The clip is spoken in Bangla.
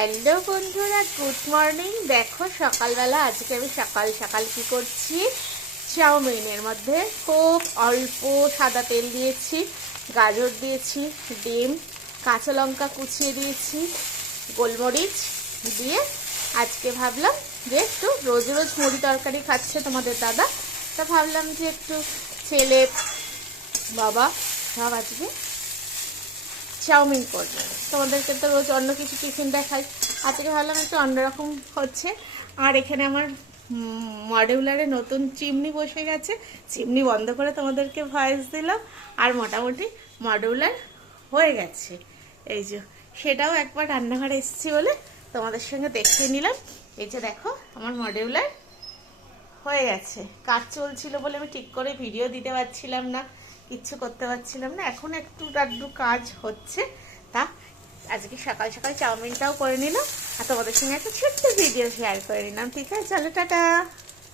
হ্যালো বন্ধুরা, গুড মর্নিং। দেখো সকালবেলা আজকে আমি সকাল সকাল কি করছি, চাউমিনের মধ্যে খুব অল্প সাদা তেল দিয়েছি, গাজর দিয়েছি, ডিম, কাঁচা লঙ্কা কুচিয়ে দিয়েছি, গোলমরিচ দিয়ে আজকে ভাবলাম যে একটু রোজ রোজ মুড়ি তরকারি খাচ্ছে তোমাদের দাদা, তা ভাবলাম যে একটু ছেলে বাবা সব আজকে চাউমিন করবে। তোমাদেরকে তো রোজ অন্য কিছু টিফিন দেখাই, আজকে ভাবলাম একটু অন্যরকম হচ্ছে। আর এখানে আমার মডিউলারে নতুন চিমনি বসে গেছে, চিমনি বন্ধ করে তোমাদেরকে ভয়েস দিলাম। আর মোটামুটি মডিউলার হয়ে গেছে, এই যে সেটাও একবার রান্নাঘরে এসেছি বলে তোমাদের সঙ্গে দেখিয়ে নিলাম। এই যে দেখো আমার মডিউলার হয়ে গেছে। কাজ চলছিল বলে আমি ঠিক করে ভিডিও দিতে পারছিলাম না, কিচ্ছু করতে পারছিলাম না। এখন একটু আধটু কাজ হচ্ছে, তা আজকে সকাল সকাল চাউমিনটাও করে নিলাম আর তোমাদের সঙ্গে একটা ছোট্ট ভিডিও শেয়ার করে নিলাম। ঠিক আছে, চলো টাটা।